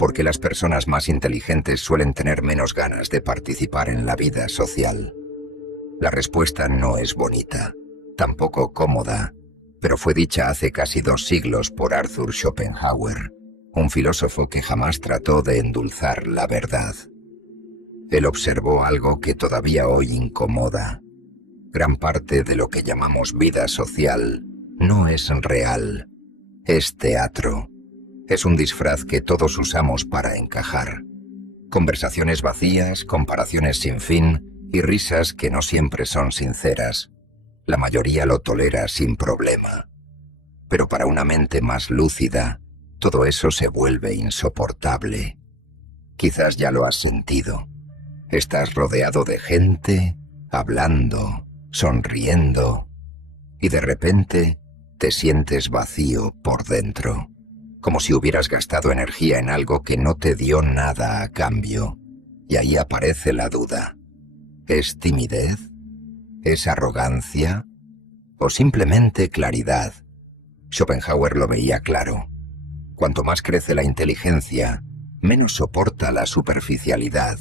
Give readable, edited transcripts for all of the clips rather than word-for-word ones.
¿Por qué las personas más inteligentes suelen tener menos ganas de participar en la vida social? La respuesta no es bonita, tampoco cómoda, pero fue dicha hace casi 2 siglos por Arthur Schopenhauer, un filósofo que jamás trató de endulzar la verdad. Él observó algo que todavía hoy incomoda. Gran parte de lo que llamamos vida social no es real, es teatro. Es un disfraz que todos usamos para encajar. Conversaciones vacías, comparaciones sin fin y risas que no siempre son sinceras. La mayoría lo tolera sin problema. Pero para una mente más lúcida, todo eso se vuelve insoportable. Quizás ya lo has sentido. Estás rodeado de gente, hablando, sonriendo, y de repente te sientes vacío por dentro, como si hubieras gastado energía en algo que no te dio nada a cambio. Y ahí aparece la duda. ¿Es timidez? ¿Es arrogancia? ¿O simplemente claridad? Schopenhauer lo veía claro. Cuanto más crece la inteligencia, menos soporta la superficialidad.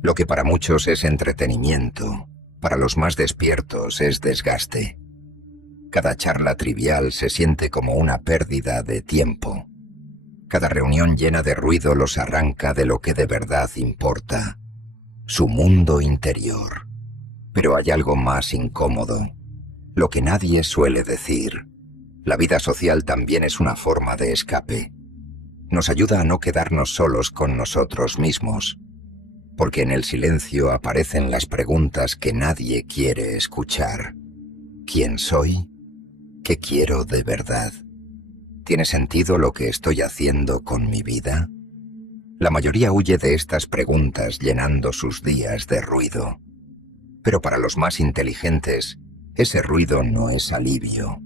Lo que para muchos es entretenimiento, para los más despiertos es desgaste. Cada charla trivial se siente como una pérdida de tiempo. Cada reunión llena de ruido los arranca de lo que de verdad importa, su mundo interior. Pero hay algo más incómodo, lo que nadie suele decir. La vida social también es una forma de escape. Nos ayuda a no quedarnos solos con nosotros mismos, porque en el silencio aparecen las preguntas que nadie quiere escuchar. ¿Quién soy? ¿Qué quiero de verdad? ¿Tiene sentido lo que estoy haciendo con mi vida? La mayoría huye de estas preguntas llenando sus días de ruido. Pero para los más inteligentes, ese ruido no es alivio.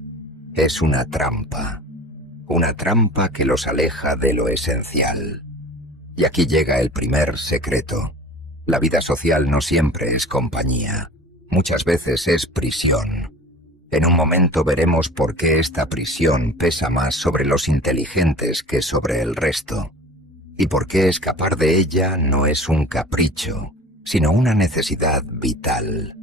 Es una trampa que los aleja de lo esencial. Y aquí llega el primer secreto. La vida social no siempre es compañía, muchas veces es prisión. En un momento veremos por qué esta prisión pesa más sobre los inteligentes que sobre el resto, y por qué escapar de ella no es un capricho, sino una necesidad vital.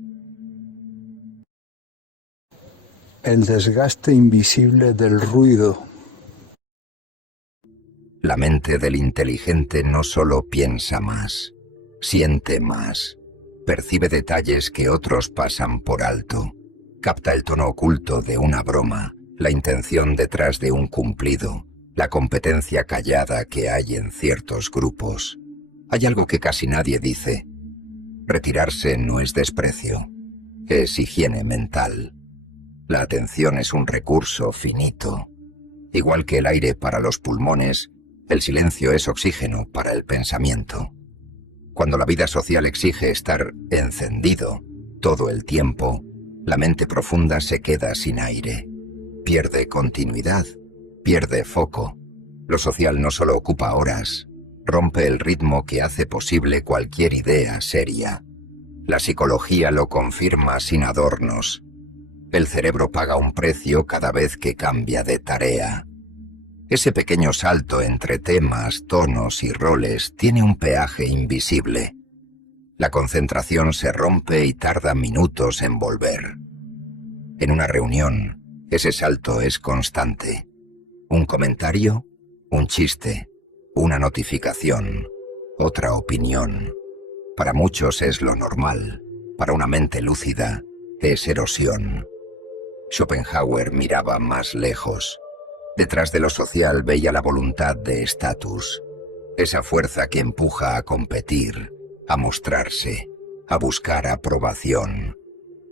El desgaste invisible del ruido. La mente del inteligente no solo piensa más, siente más, percibe detalles que otros pasan por alto, capta el tono oculto de una broma, la intención detrás de un cumplido, la competencia callada que hay en ciertos grupos. Hay algo que casi nadie dice. Retirarse no es desprecio, es higiene mental. La atención es un recurso finito. Igual que el aire para los pulmones, el silencio es oxígeno para el pensamiento. Cuando la vida social exige estar encendido todo el tiempo, la mente profunda se queda sin aire. Pierde continuidad, pierde foco. Lo social no solo ocupa horas, rompe el ritmo que hace posible cualquier idea seria. La psicología lo confirma sin adornos. El cerebro paga un precio cada vez que cambia de tarea. Ese pequeño salto entre temas, tonos y roles tiene un peaje invisible. La concentración se rompe y tarda minutos en volver. En una reunión, ese salto es constante. Un comentario, un chiste, una notificación, otra opinión. Para muchos es lo normal, para una mente lúcida es erosión. Schopenhauer miraba más lejos. Detrás de lo social veía la voluntad de estatus, esa fuerza que empuja a competir, a mostrarse, a buscar aprobación.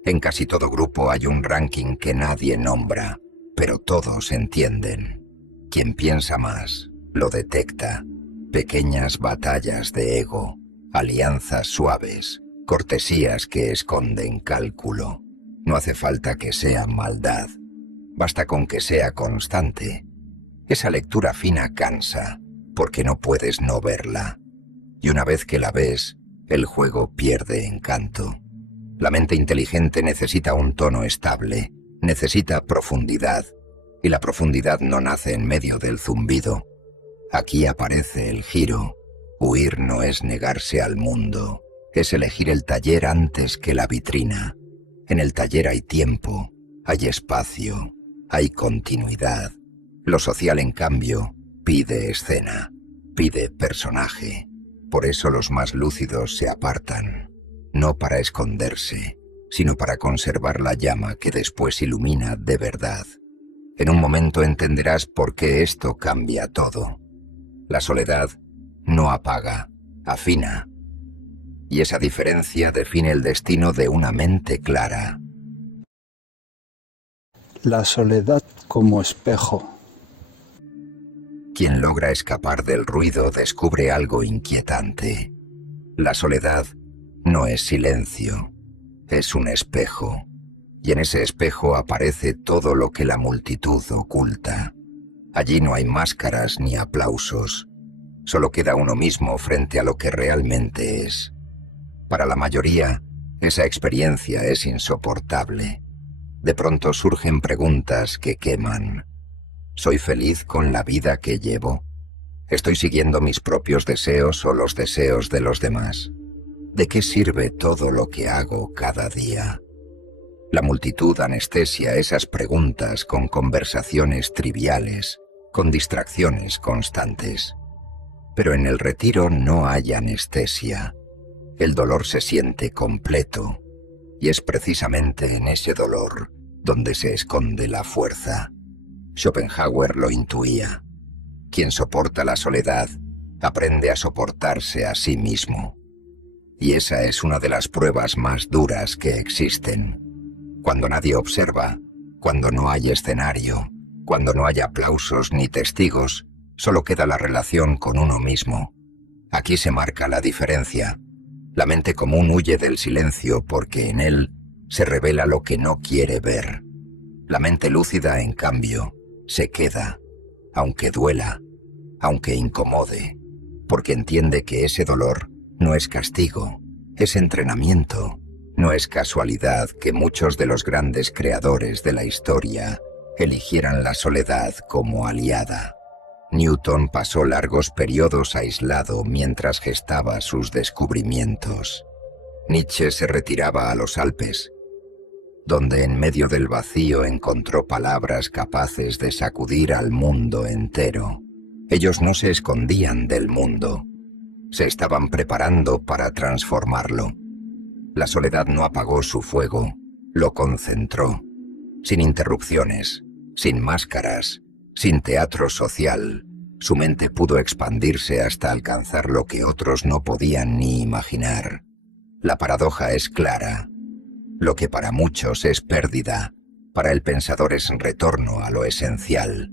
En casi todo grupo hay un ranking que nadie nombra, pero todos entienden. Quien piensa más, lo detecta. Pequeñas batallas de ego, alianzas suaves, cortesías que esconden cálculo. No hace falta que sea maldad. Basta con que sea constante. Esa lectura fina cansa, porque no puedes no verla. Y una vez que la ves, el juego pierde encanto. La mente inteligente necesita un tono estable, necesita profundidad, y la profundidad no nace en medio del zumbido. Aquí aparece el giro. Huir no es negarse al mundo, es elegir el taller antes que la vitrina. En el taller hay tiempo, hay espacio, hay continuidad. Lo social, en cambio, pide escena, pide personaje. Por eso los más lúcidos se apartan, no para esconderse, sino para conservar la llama que después ilumina de verdad. En un momento entenderás por qué esto cambia todo. La soledad no apaga, afina. Y esa diferencia define el destino de una mente clara. La soledad como espejo. Quien logra escapar del ruido descubre algo inquietante. La soledad no es silencio, es un espejo. Y en ese espejo aparece todo lo que la multitud oculta. Allí no hay máscaras ni aplausos. Solo queda uno mismo frente a lo que realmente es. Para la mayoría, esa experiencia es insoportable. De pronto surgen preguntas que queman. ¿Soy feliz con la vida que llevo? ¿Estoy siguiendo mis propios deseos o los deseos de los demás? ¿De qué sirve todo lo que hago cada día? La multitud anestesia esas preguntas con conversaciones triviales, con distracciones constantes. Pero en el retiro no hay anestesia. El dolor se siente completo, y es precisamente en ese dolor donde se esconde la fuerza. Schopenhauer lo intuía. Quien soporta la soledad aprende a soportarse a sí mismo. Y esa es una de las pruebas más duras que existen. Cuando nadie observa, cuando no hay escenario, cuando no hay aplausos ni testigos, solo queda la relación con uno mismo. Aquí se marca la diferencia. La mente común huye del silencio porque en él se revela lo que no quiere ver. La mente lúcida, en cambio, se queda, aunque duela, aunque incomode, porque entiende que ese dolor no es castigo, es entrenamiento. No es casualidad que muchos de los grandes creadores de la historia eligieran la soledad como aliada. Newton pasó largos periodos aislado mientras gestaba sus descubrimientos. Nietzsche se retiraba a los Alpes, donde en medio del vacío encontró palabras capaces de sacudir al mundo entero. Ellos no se escondían del mundo, se estaban preparando para transformarlo. La soledad no apagó su fuego, lo concentró, sin interrupciones, sin máscaras, sin teatro social. Su mente pudo expandirse hasta alcanzar lo que otros no podían ni imaginar. La paradoja es clara. Lo que para muchos es pérdida, para el pensador es retorno a lo esencial.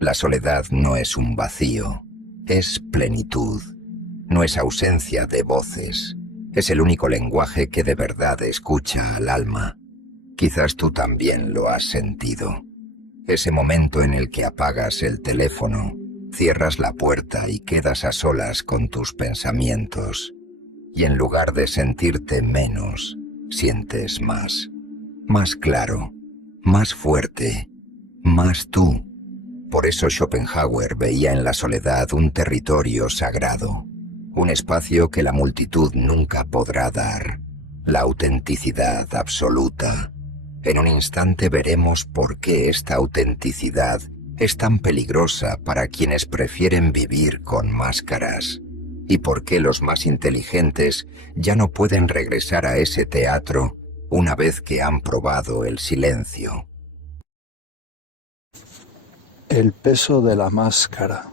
La soledad no es un vacío, es plenitud. No es ausencia de voces, es el único lenguaje que de verdad escucha al alma. Quizás tú también lo has sentido. Ese momento en el que apagas el teléfono, cierras la puerta y quedas a solas con tus pensamientos. Y en lugar de sentirte menos, sientes más. Más claro, más fuerte, más tú. Por eso Schopenhauer veía en la soledad un territorio sagrado, un espacio que la multitud nunca podrá dar, la autenticidad absoluta. En un instante veremos por qué esta autenticidad es tan peligrosa para quienes prefieren vivir con máscaras, y por qué los más inteligentes ya no pueden regresar a ese teatro una vez que han probado el silencio. El peso de la máscara.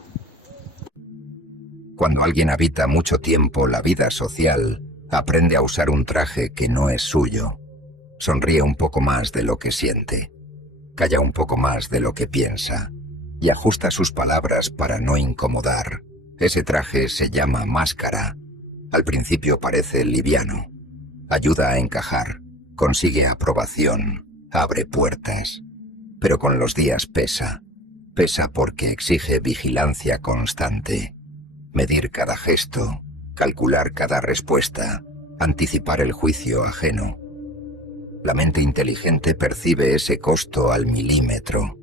Cuando alguien habita mucho tiempo la vida social, aprende a usar un traje que no es suyo. Sonríe un poco más de lo que siente, calla un poco más de lo que piensa y ajusta sus palabras para no incomodar. Ese traje se llama máscara. Al principio parece liviano, ayuda a encajar, consigue aprobación, abre puertas. Pero con los días pesa porque exige vigilancia constante. Medir cada gesto, calcular cada respuesta, anticipar el juicio ajeno. La mente inteligente percibe ese costo al milímetro.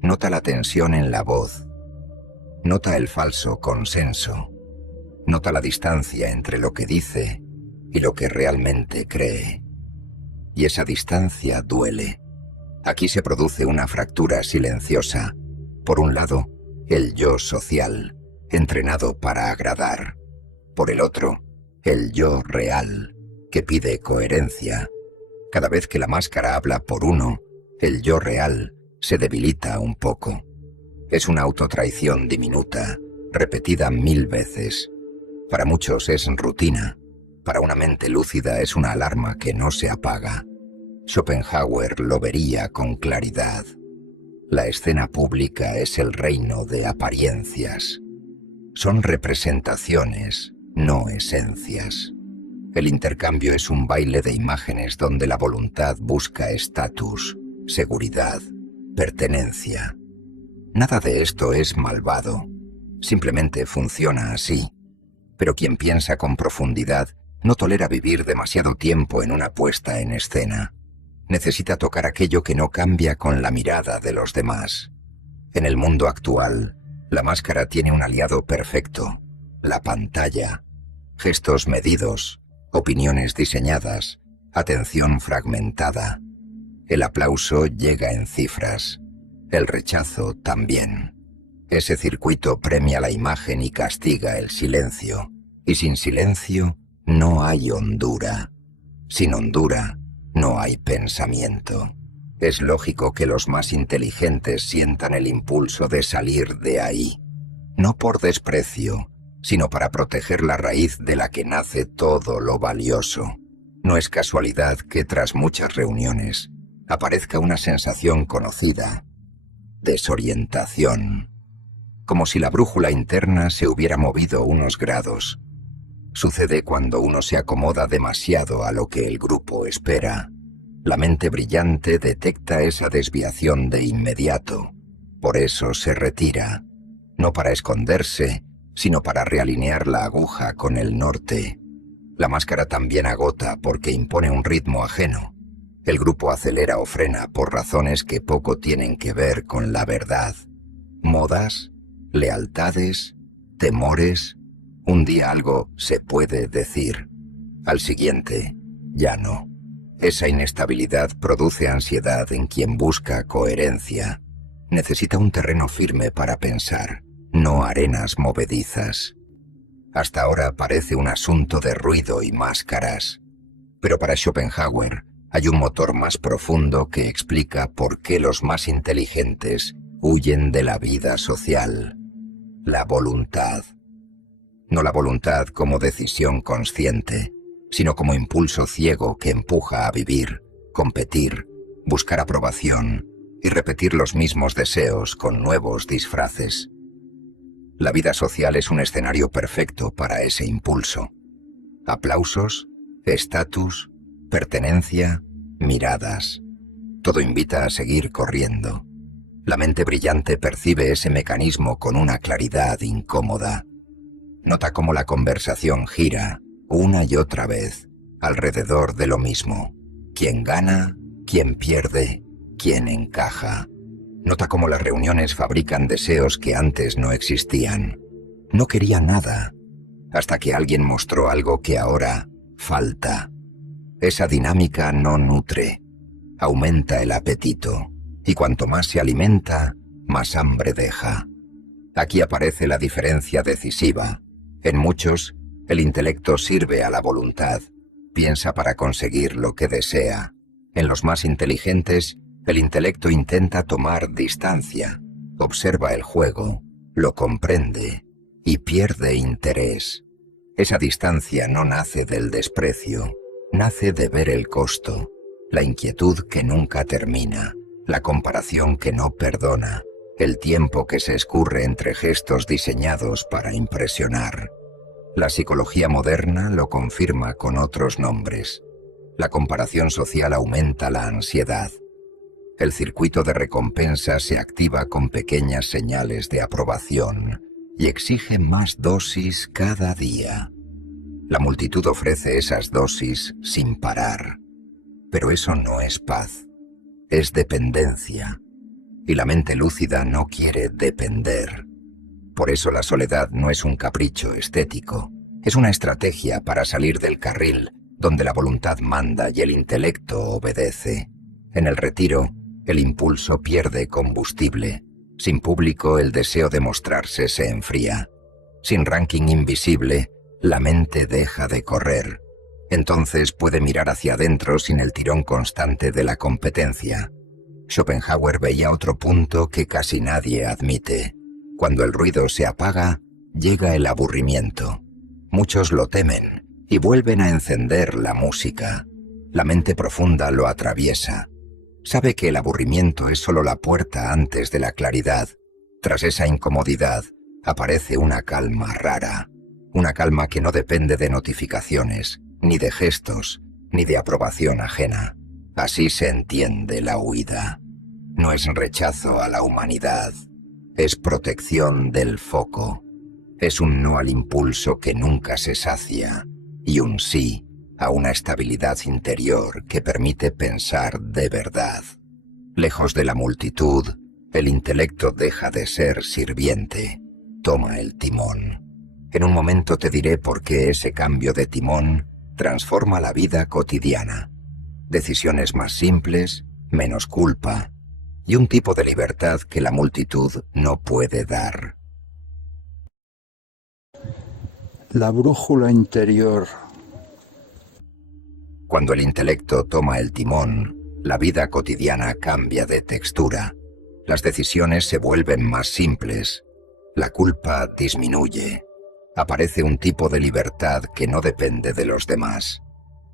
Nota la tensión en la voz. Nota el falso consenso. Nota la distancia entre lo que dice y lo que realmente cree. Y esa distancia duele. Aquí se produce una fractura silenciosa. Por un lado, el yo social, entrenado para agradar. Por el otro, el yo real, que pide coherencia. Cada vez que la máscara habla por uno, el yo real se debilita un poco. Es una autotraición diminuta, repetida 1000 veces. Para muchos es rutina. Para una mente lúcida es una alarma que no se apaga. Schopenhauer lo vería con claridad. La escena pública es el reino de apariencias. Son representaciones, no esencias. El intercambio es un baile de imágenes donde la voluntad busca estatus, seguridad, pertenencia. Nada de esto es malvado. Simplemente funciona así. Pero quien piensa con profundidad no tolera vivir demasiado tiempo en una puesta en escena. Necesita tocar aquello que no cambia con la mirada de los demás. En el mundo actual, la máscara tiene un aliado perfecto, la pantalla. Gestos medidos, opiniones diseñadas, atención fragmentada. El aplauso llega en cifras, el rechazo también. Ese circuito premia la imagen y castiga el silencio. Y sin silencio no hay hondura. Sin hondura no hay pensamiento. Es lógico que los más inteligentes sientan el impulso de salir de ahí. No por desprecio, sino para proteger la raíz de la que nace todo lo valioso. No es casualidad que tras muchas reuniones aparezca una sensación conocida: desorientación. Como si la brújula interna se hubiera movido unos grados. Sucede cuando uno se acomoda demasiado a lo que el grupo espera. La mente brillante detecta esa desviación de inmediato. Por eso se retira, no para esconderse, sino para realinear la aguja con el norte. La máscara también agota porque impone un ritmo ajeno. El grupo acelera o frena por razones que poco tienen que ver con la verdad. Modas, lealtades, temores. Un día algo se puede decir. Al siguiente, ya no. Esa inestabilidad produce ansiedad en quien busca coherencia. Necesita un terreno firme para pensar, no arenas movedizas. Hasta ahora parece un asunto de ruido y máscaras. Pero para Schopenhauer hay un motor más profundo que explica por qué los más inteligentes huyen de la vida social. La voluntad. No la voluntad como decisión consciente, sino como impulso ciego que empuja a vivir, competir, buscar aprobación y repetir los mismos deseos con nuevos disfraces. La vida social es un escenario perfecto para ese impulso. Aplausos, estatus, pertenencia, miradas. Todo invita a seguir corriendo. La mente brillante percibe ese mecanismo con una claridad incómoda. Nota cómo la conversación gira, una y otra vez, alrededor de lo mismo. ¿Quién gana? ¿Quién pierde? ¿Quién encaja? Nota cómo las reuniones fabrican deseos que antes no existían. No quería nada, hasta que alguien mostró algo que ahora falta. Esa dinámica no nutre, aumenta el apetito, y cuanto más se alimenta, más hambre deja. Aquí aparece la diferencia decisiva. En muchos, el intelecto sirve a la voluntad, piensa para conseguir lo que desea. En los más inteligentes, el intelecto intenta tomar distancia, observa el juego, lo comprende y pierde interés. Esa distancia no nace del desprecio, nace de ver el costo, la inquietud que nunca termina, la comparación que no perdona, el tiempo que se escurre entre gestos diseñados para impresionar. La psicología moderna lo confirma con otros nombres. La comparación social aumenta la ansiedad. El circuito de recompensa se activa con pequeñas señales de aprobación y exige más dosis cada día. La multitud ofrece esas dosis sin parar. Pero eso no es paz, es dependencia. Y la mente lúcida no quiere depender. Por eso la soledad no es un capricho estético, es una estrategia para salir del carril donde la voluntad manda y el intelecto obedece. En el retiro, el impulso pierde combustible. Sin público, el deseo de mostrarse se enfría. Sin ranking invisible, la mente deja de correr. Entonces puede mirar hacia adentro sin el tirón constante de la competencia. Schopenhauer veía otro punto que casi nadie admite. Cuando el ruido se apaga, llega el aburrimiento. Muchos lo temen y vuelven a encender la música. La mente profunda lo atraviesa. Sabe que el aburrimiento es solo la puerta antes de la claridad. Tras esa incomodidad, aparece una calma rara. Una calma que no depende de notificaciones, ni de gestos, ni de aprobación ajena. Así se entiende la huida. No es rechazo a la humanidad, es protección del foco. Es un no al impulso que nunca se sacia y un sí a una estabilidad interior que permite pensar de verdad. Lejos de la multitud, el intelecto deja de ser sirviente, toma el timón. En un momento te diré por qué ese cambio de timón transforma la vida cotidiana. Decisiones más simples, menos culpa y un tipo de libertad que la multitud no puede dar. La brújula interior. Cuando el intelecto toma el timón, la vida cotidiana cambia de textura. Las decisiones se vuelven más simples. La culpa disminuye. Aparece un tipo de libertad que no depende de los demás.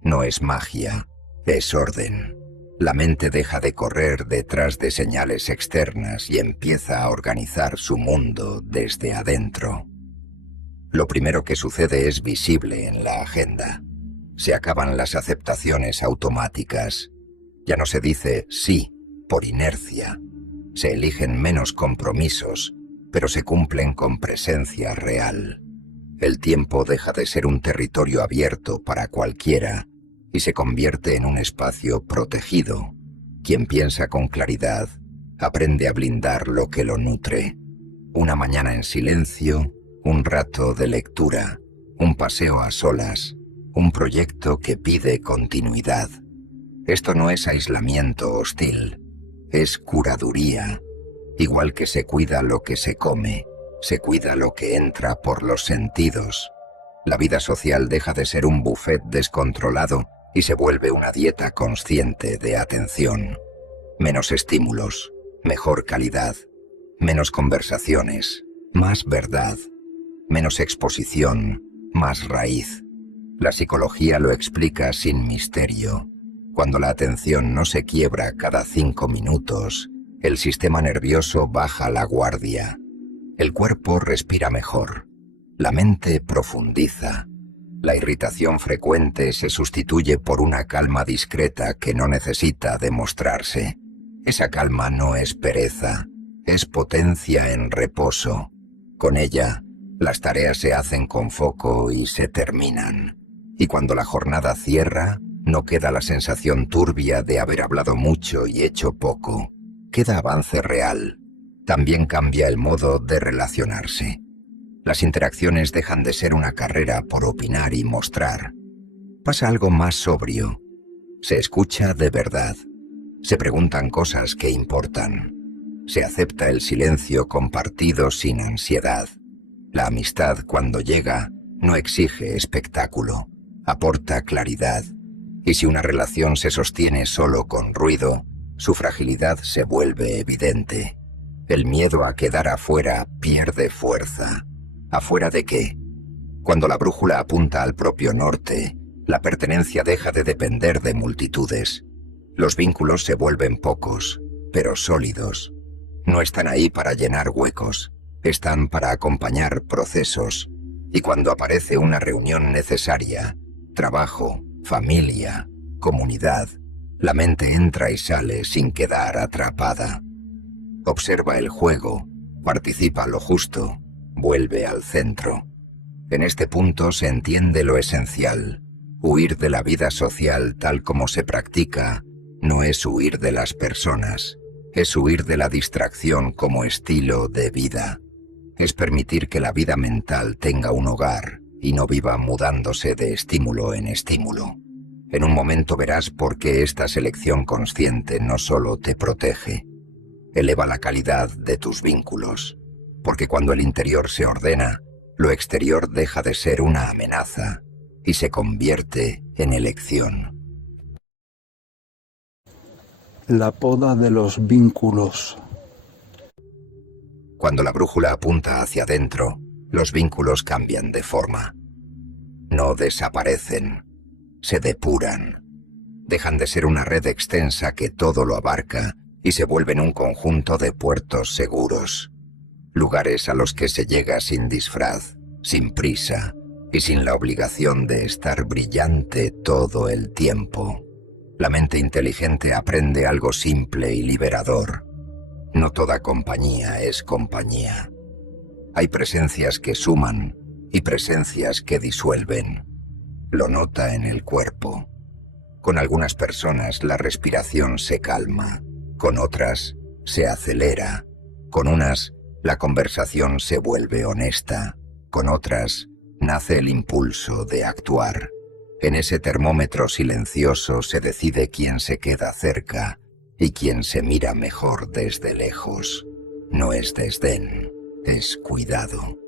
No es magia, es orden. La mente deja de correr detrás de señales externas y empieza a organizar su mundo desde adentro. Lo primero que sucede es visible en la agenda. Se acaban las aceptaciones automáticas. Ya no se dice sí por inercia. Se eligen menos compromisos, pero se cumplen con presencia real. El tiempo deja de ser un territorio abierto para cualquiera y se convierte en un espacio protegido. Quien piensa con claridad aprende a blindar lo que lo nutre. Una mañana en silencio, un rato de lectura, un paseo a solas, un proyecto que pide continuidad. Esto no es aislamiento hostil, es curaduría. Igual que se cuida lo que se come, se cuida lo que entra por los sentidos. La vida social deja de ser un buffet descontrolado y se vuelve una dieta consciente de atención. Menos estímulos, mejor calidad, menos conversaciones, más verdad, menos exposición, más raíz. La psicología lo explica sin misterio. Cuando la atención no se quiebra cada 5 minutos, el sistema nervioso baja la guardia. El cuerpo respira mejor. La mente profundiza. La irritación frecuente se sustituye por una calma discreta que no necesita demostrarse. Esa calma no es pereza, es potencia en reposo. Con ella, las tareas se hacen con foco y se terminan. Y cuando la jornada cierra, no queda la sensación turbia de haber hablado mucho y hecho poco. Queda avance real. También cambia el modo de relacionarse. Las interacciones dejan de ser una carrera por opinar y mostrar. Pasa algo más sobrio. Se escucha de verdad. Se preguntan cosas que importan. Se acepta el silencio compartido sin ansiedad. La amistad, cuando llega, no exige espectáculo. Aporta claridad. Y si una relación se sostiene solo con ruido, su fragilidad se vuelve evidente. El miedo a quedar afuera pierde fuerza. ¿Afuera de qué? Cuando la brújula apunta al propio norte, la pertenencia deja de depender de multitudes. Los vínculos se vuelven pocos, pero sólidos. No están ahí para llenar huecos, están para acompañar procesos. Y cuando aparece una reunión necesaria, trabajo, familia, comunidad, la mente entra y sale sin quedar atrapada. Observa el juego, participa lo justo, vuelve al centro. En este punto se entiende lo esencial. Huir de la vida social tal como se practica no es huir de las personas, es huir de la distracción como estilo de vida. Es permitir que la vida mental tenga un hogar y no viva mudándose de estímulo en estímulo. En un momento verás por qué esta selección consciente no solo te protege, eleva la calidad de tus vínculos, porque cuando el interior se ordena, lo exterior deja de ser una amenaza y se convierte en elección. La poda de los vínculos. Cuando la brújula apunta hacia adentro, los vínculos cambian de forma. No desaparecen, se depuran. Dejan de ser una red extensa que todo lo abarca y se vuelven un conjunto de puertos seguros. Lugares a los que se llega sin disfraz, sin prisa y sin la obligación de estar brillante todo el tiempo. La mente inteligente aprende algo simple y liberador. No toda compañía es compañía. Hay presencias que suman y presencias que disuelven. Lo nota en el cuerpo. Con algunas personas la respiración se calma, con otras se acelera, con unas la conversación se vuelve honesta, con otras nace el impulso de actuar. En ese termómetro silencioso se decide quién se queda cerca y quién se mira mejor desde lejos. No es desdén, es cuidado.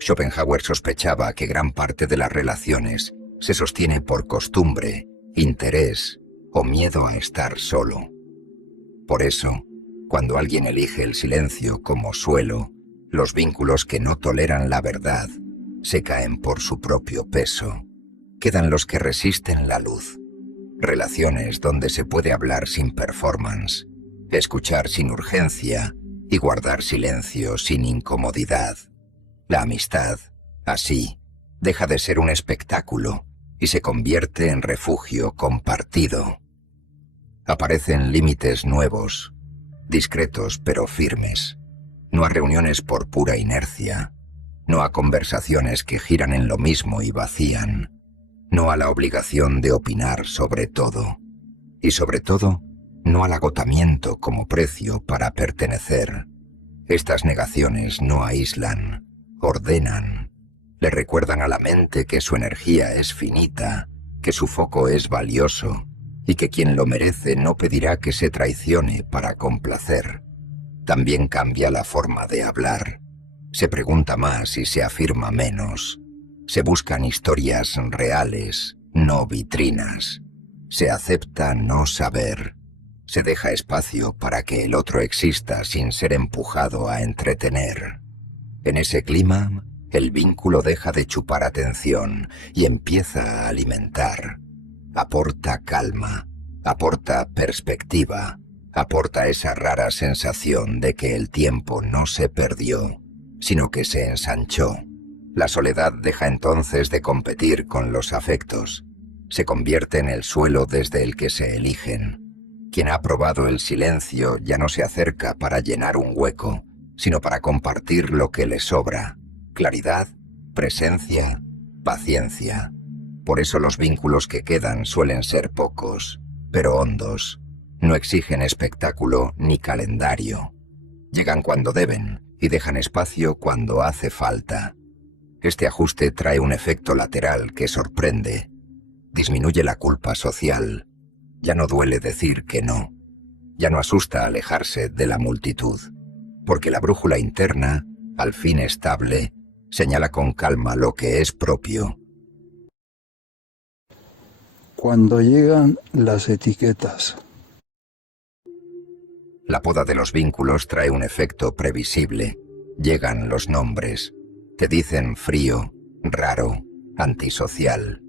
Schopenhauer sospechaba que gran parte de las relaciones se sostiene por costumbre, interés o miedo a estar solo. Por eso, cuando alguien elige el silencio como suelo, los vínculos que no toleran la verdad se caen por su propio peso. Quedan los que resisten la luz. Relaciones donde se puede hablar sin performance, escuchar sin urgencia y guardar silencio sin incomodidad. La amistad, así, deja de ser un espectáculo y se convierte en refugio compartido. Aparecen límites nuevos, discretos pero firmes. No a reuniones por pura inercia, no a conversaciones que giran en lo mismo y vacían, no a la obligación de opinar sobre todo, y sobre todo, no al agotamiento como precio para pertenecer. Estas negaciones no aíslan, ordenan, le recuerdan a la mente que su energía es finita, que su foco es valioso, y que quien lo merece no pedirá que se traicione para complacer. También cambia la forma de hablar. Se pregunta más y se afirma menos. Se buscan historias reales, no vitrinas. Se acepta no saber. Se deja espacio para que el otro exista sin ser empujado a entretener. En ese clima, el vínculo deja de chupar atención y empieza a alimentar. Aporta calma, aporta perspectiva, aporta esa rara sensación de que el tiempo no se perdió, sino que se ensanchó. La soledad deja entonces de competir con los afectos. Se convierte en el suelo desde el que se eligen. Quien ha probado el silencio ya no se acerca para llenar un hueco, sino para compartir lo que le sobra. Claridad, presencia, paciencia. Por eso los vínculos que quedan suelen ser pocos, pero hondos. No exigen espectáculo ni calendario. Llegan cuando deben y dejan espacio cuando hace falta. Este ajuste trae un efecto lateral que sorprende. Disminuye la culpa social. Ya no duele decir que no. Ya no asusta alejarse de la multitud. Porque la brújula interna, al fin estable, señala con calma lo que es propio. Cuando llegan las etiquetas. La poda de los vínculos trae un efecto previsible. Llegan los nombres. Te dicen frío, raro, antisocial.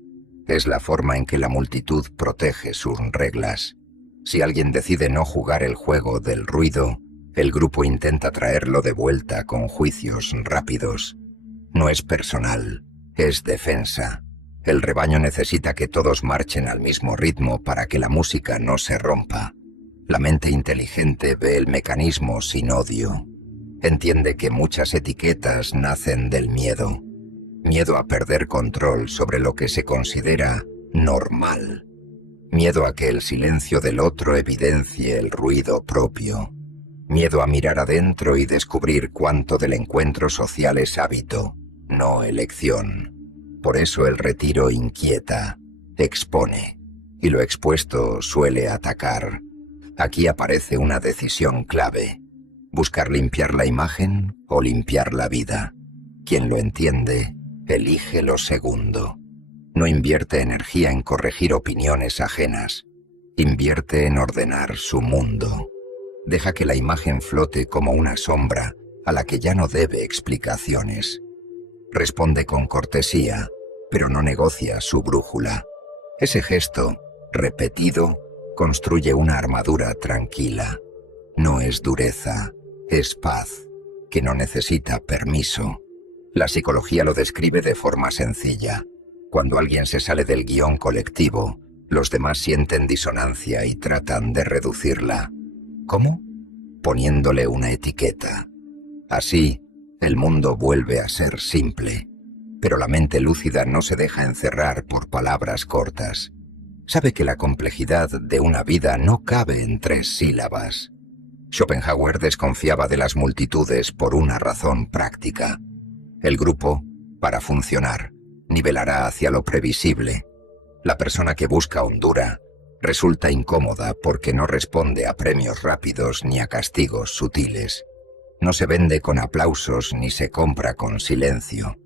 Es la forma en que la multitud protege sus reglas. Si alguien decide no jugar el juego del ruido, el grupo intenta traerlo de vuelta con juicios rápidos. No es personal, es defensa. El rebaño necesita que todos marchen al mismo ritmo para que la música no se rompa. La mente inteligente ve el mecanismo sin odio. Entiende que muchas etiquetas nacen del miedo. Miedo a perder control sobre lo que se considera normal. Miedo a que el silencio del otro evidencie el ruido propio. Miedo a mirar adentro y descubrir cuánto del encuentro social es hábito, no elección. Por eso el retiro inquieta, expone, y lo expuesto suele atacar. Aquí aparece una decisión clave: buscar limpiar la imagen o limpiar la vida. Quien lo entiende, elige lo segundo. No invierte energía en corregir opiniones ajenas, invierte en ordenar su mundo. Deja que la imagen flote como una sombra a la que ya no debe explicaciones. Responde con cortesía, pero no negocia su brújula. Ese gesto, repetido, construye una armadura tranquila. No es dureza, es paz, que no necesita permiso. La psicología lo describe de forma sencilla. Cuando alguien se sale del guión colectivo, los demás sienten disonancia y tratan de reducirla. ¿Cómo? Poniéndole una etiqueta. Así, el mundo vuelve a ser simple. Pero la mente lúcida no se deja encerrar por palabras cortas. Sabe que la complejidad de una vida no cabe en 3 sílabas. Schopenhauer desconfiaba de las multitudes por una razón práctica. El grupo, para funcionar, nivelará hacia lo previsible. La persona que busca hondura resulta incómoda porque no responde a premios rápidos ni a castigos sutiles. No se vende con aplausos ni se compra con silencio.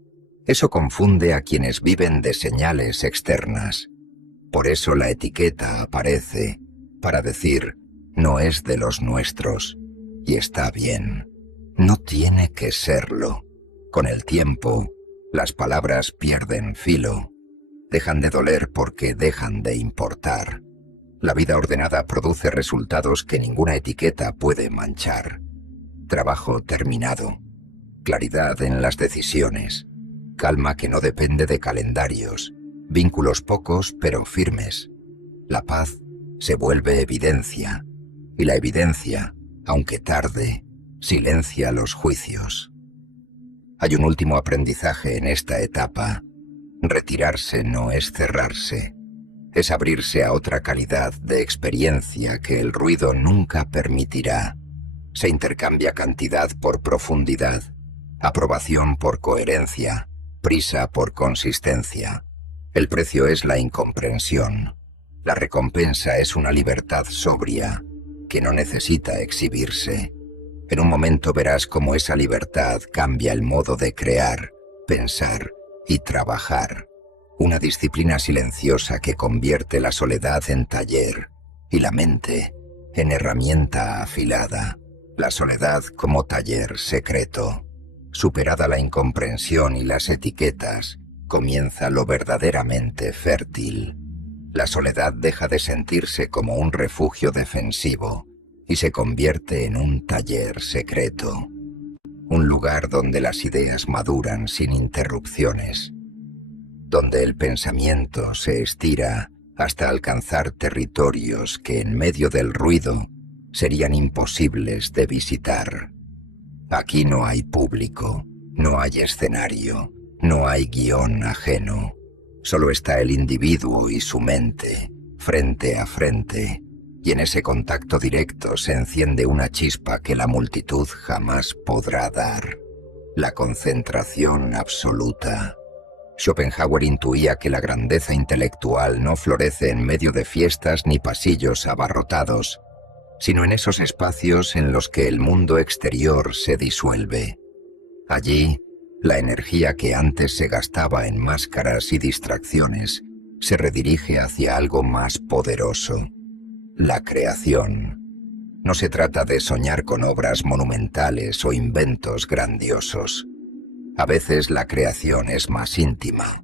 Eso confunde a quienes viven de señales externas. Por eso la etiqueta aparece, para decir, no es de los nuestros, y está bien. No tiene que serlo. Con el tiempo, las palabras pierden filo. Dejan de doler porque dejan de importar. La vida ordenada produce resultados que ninguna etiqueta puede manchar. Trabajo terminado, claridad en las decisiones, calma que no depende de calendarios, vínculos pocos pero firmes. La paz se vuelve evidencia, y la evidencia, aunque tarde, silencia los juicios. Hay un último aprendizaje en esta etapa. Retirarse no es cerrarse, es abrirse a otra calidad de experiencia que el ruido nunca permitirá. Se intercambia cantidad por profundidad, aprobación por coherencia, prisa por consistencia. El precio es la incomprensión. La recompensa es una libertad sobria, que no necesita exhibirse. En un momento verás cómo esa libertad cambia el modo de crear, pensar y trabajar. Una disciplina silenciosa que convierte la soledad en taller y la mente en herramienta afilada. La soledad como taller secreto. Superada la incomprensión y las etiquetas, comienza lo verdaderamente fértil. La soledad deja de sentirse como un refugio defensivo y se convierte en un taller secreto. Un lugar donde las ideas maduran sin interrupciones, donde el pensamiento se estira hasta alcanzar territorios que en medio del ruido serían imposibles de visitar. Aquí no hay público, no hay escenario, no hay guión ajeno. Solo está el individuo y su mente, frente a frente, y en ese contacto directo se enciende una chispa que la multitud jamás podrá dar. La concentración absoluta. Schopenhauer intuía que la grandeza intelectual no florece en medio de fiestas ni pasillos abarrotados, sino en esos espacios en los que el mundo exterior se disuelve. Allí, la energía que antes se gastaba en máscaras y distracciones se redirige hacia algo más poderoso: la creación. No se trata de soñar con obras monumentales o inventos grandiosos. A veces la creación es más íntima.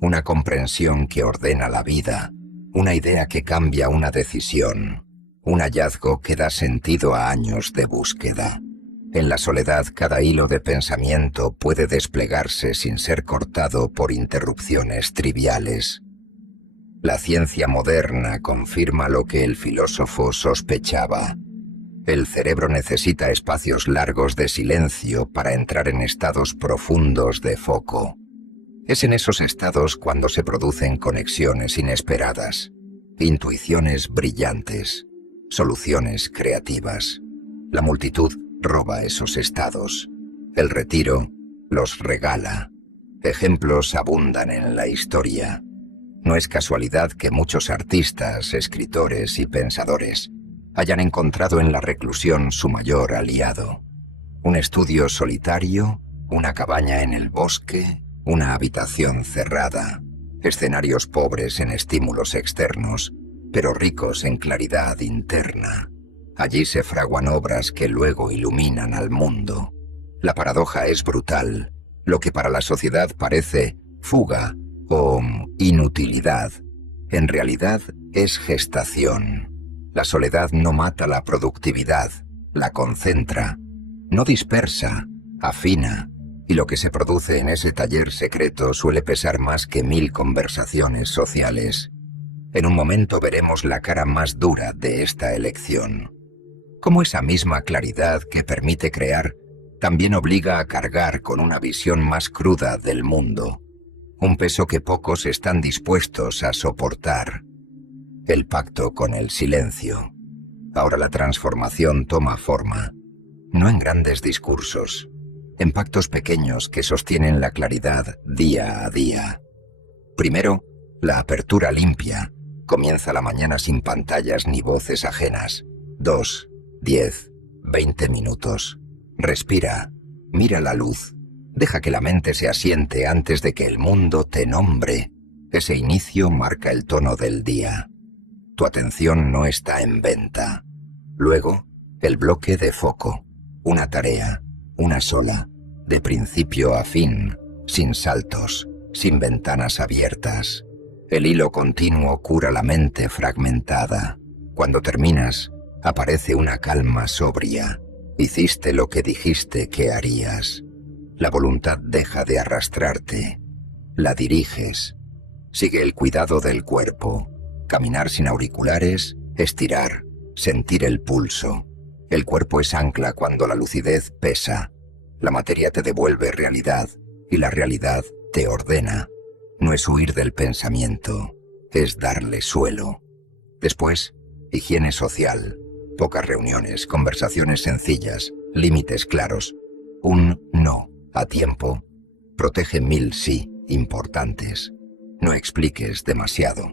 Una comprensión que ordena la vida, una idea que cambia una decisión, un hallazgo que da sentido a años de búsqueda. En la soledad cada hilo de pensamiento puede desplegarse sin ser cortado por interrupciones triviales. La ciencia moderna confirma lo que el filósofo sospechaba. El cerebro necesita espacios largos de silencio para entrar en estados profundos de foco. Es en esos estados cuando se producen conexiones inesperadas, intuiciones brillantes, soluciones creativas. La multitud roba esos estados. El retiro los regala. Ejemplos abundan en la historia. No es casualidad que muchos artistas, escritores y pensadores hayan encontrado en la reclusión su mayor aliado. Un estudio solitario, una cabaña en el bosque, una habitación cerrada, escenarios pobres en estímulos externos, pero ricos en claridad interna. Allí se fraguan obras que luego iluminan al mundo. La paradoja es brutal. Lo que para la sociedad parece fuga o inutilidad, en realidad es gestación. La soledad no mata la productividad, la concentra, no dispersa, afina, y lo que se produce en ese taller secreto suele pesar más que 1000 conversaciones sociales. En un momento veremos la cara más dura de esta elección. Cómo esa misma claridad que permite crear también obliga a cargar con una visión más cruda del mundo, un peso que pocos están dispuestos a soportar. El pacto con el silencio. Ahora la transformación toma forma, no en grandes discursos, en pactos pequeños que sostienen la claridad día a día. Primero, la apertura limpia. Comienza la mañana sin pantallas ni voces ajenas. 2, 10, 20 minutos. Respira, mira la luz. Deja que la mente se asiente antes de que el mundo te nombre. Ese inicio marca el tono del día. Tu atención no está en venta. Luego, el bloque de foco. Una tarea, una sola, de principio a fin, sin saltos, sin ventanas abiertas. El hilo continuo cura la mente fragmentada. Cuando terminas, aparece una calma sobria. Hiciste lo que dijiste que harías. La voluntad deja de arrastrarte. La diriges. Sigue el cuidado del cuerpo. Caminar sin auriculares, estirar, sentir el pulso. El cuerpo es ancla cuando la lucidez pesa. La materia te devuelve realidad y la realidad te ordena. No es huir del pensamiento, es darle suelo. Después, higiene social. Pocas reuniones, conversaciones sencillas, límites claros. Un no a tiempo protege 1000 sí importantes. No expliques demasiado.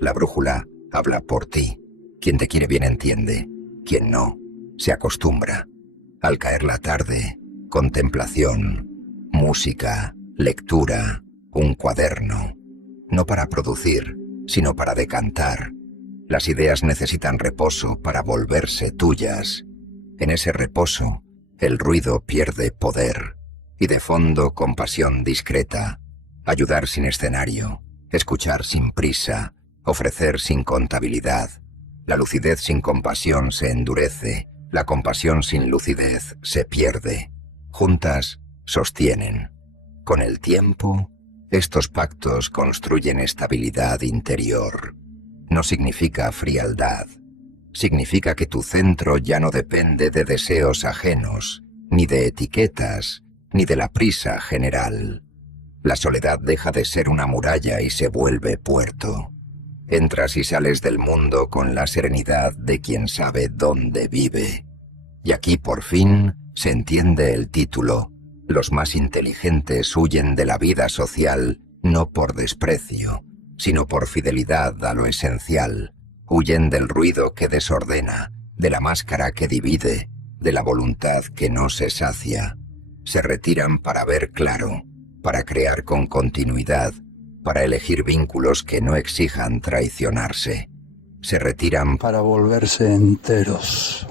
La brújula habla por ti. Quien te quiere bien entiende, quien no, se acostumbra. Al caer la tarde, contemplación, música, lectura, un cuaderno. No para producir, sino para decantar. Las ideas necesitan reposo para volverse tuyas. En ese reposo, el ruido pierde poder. Y de fondo, compasión discreta. Ayudar sin escenario. Escuchar sin prisa. Ofrecer sin contabilidad. La lucidez sin compasión se endurece. La compasión sin lucidez se pierde. Juntas, sostienen. Con el tiempo, estos pactos construyen estabilidad interior. No significa frialdad. Significa que tu centro ya no depende de deseos ajenos, ni de etiquetas, ni de la prisa general. La soledad deja de ser una muralla y se vuelve puerto. Entras y sales del mundo con la serenidad de quien sabe dónde vive. Y aquí por fin se entiende el título. Los más inteligentes huyen de la vida social no por desprecio, sino por fidelidad a lo esencial. Huyen del ruido que desordena, de la máscara que divide, de la voluntad que no se sacia. Se retiran para ver claro, para crear con continuidad, para elegir vínculos que no exijan traicionarse. Se retiran para volverse enteros.